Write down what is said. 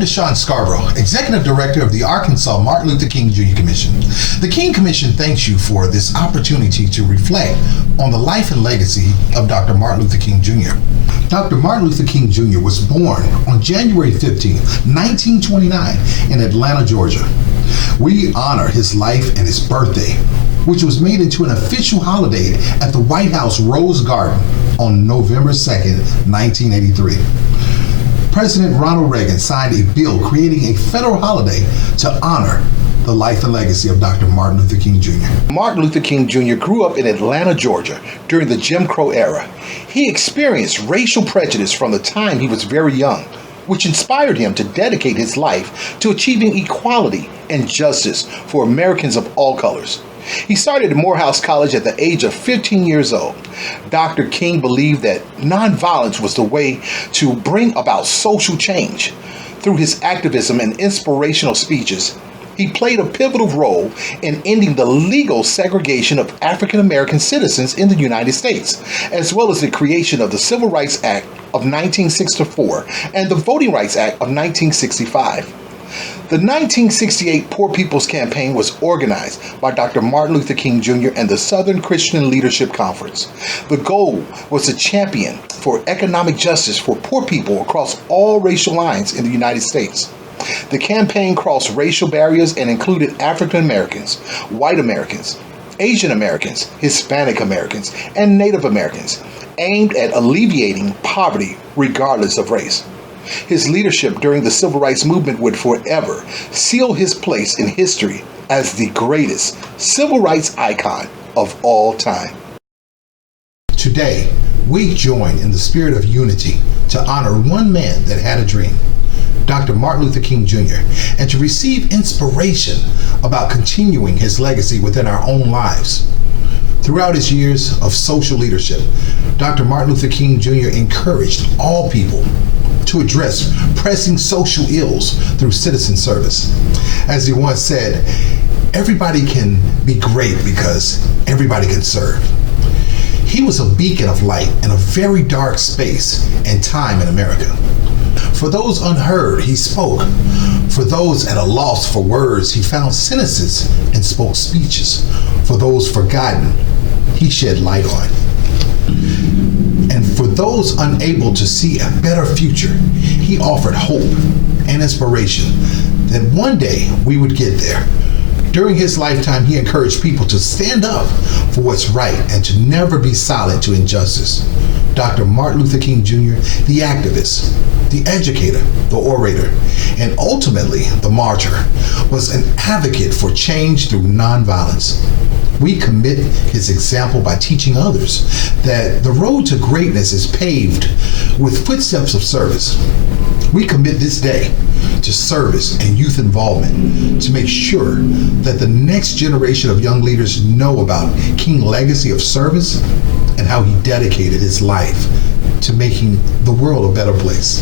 I'm DuShun Scarbrough, Executive Director of the Arkansas Martin Luther King Jr. Commission. The King Commission thanks you for this opportunity to reflect on the life and legacy of Dr. Martin Luther King Jr. Dr. Martin Luther King Jr. was born on January 15, 1929 in Atlanta, Georgia. We honor his life and his birthday, which was made into an official holiday at the White House Rose Garden on November 2nd, 1983. President Ronald Reagan signed a bill creating a federal holiday to honor the life and legacy of Dr. Martin Luther King Jr. Martin Luther King Jr. grew up in Atlanta, Georgia during the Jim Crow era. He experienced racial prejudice from the time he was very young, which inspired him to dedicate his life to achieving equality and justice for Americans of all colors. He started at Morehouse College at the age of 15 years old. Dr. King believed that nonviolence was the way to bring about social change. Through his activism and inspirational speeches, he played a pivotal role in ending the legal segregation of African American citizens in the United States, as well as the creation of the Civil Rights Act of 1964 and the Voting Rights Act of 1965. The 1968 Poor People's Campaign was organized by Dr. Martin Luther King Jr. and the Southern Christian Leadership Conference. The goal was to champion for economic justice for poor people across all racial lines in the United States. The campaign crossed racial barriers and included African Americans, white Americans, Asian Americans, Hispanic Americans, and Native Americans, aimed at alleviating poverty regardless of race. His leadership during the Civil Rights Movement would forever seal his place in history as the greatest civil rights icon of all time. Today, we join in the spirit of unity to honor one man that had a dream, Dr. Martin Luther King Jr., and to receive inspiration about continuing his legacy within our own lives. Throughout his years of social leadership, Dr. Martin Luther King Jr. encouraged all people to address pressing social ills through citizen service. As he once said, everybody can be great because everybody can serve. He was a beacon of light in a very dark space and time in America. For those unheard, he spoke. For those at a loss for words, he found sentences and spoke speeches. For those forgotten, he shed light on. And for those unable to see a better future, he offered hope and inspiration that one day we would get there. During his lifetime, he encouraged people to stand up for what's right and to never be silent to injustice. Dr. Martin Luther King Jr., the activist, the educator, the orator, and ultimately the martyr, was an advocate for change through nonviolence. We commit his example by teaching others that the road to greatness is paved with footsteps of service. We commit this day to service and youth involvement to make sure that the next generation of young leaders know about King's legacy of service and how he dedicated his life to making the world a better place.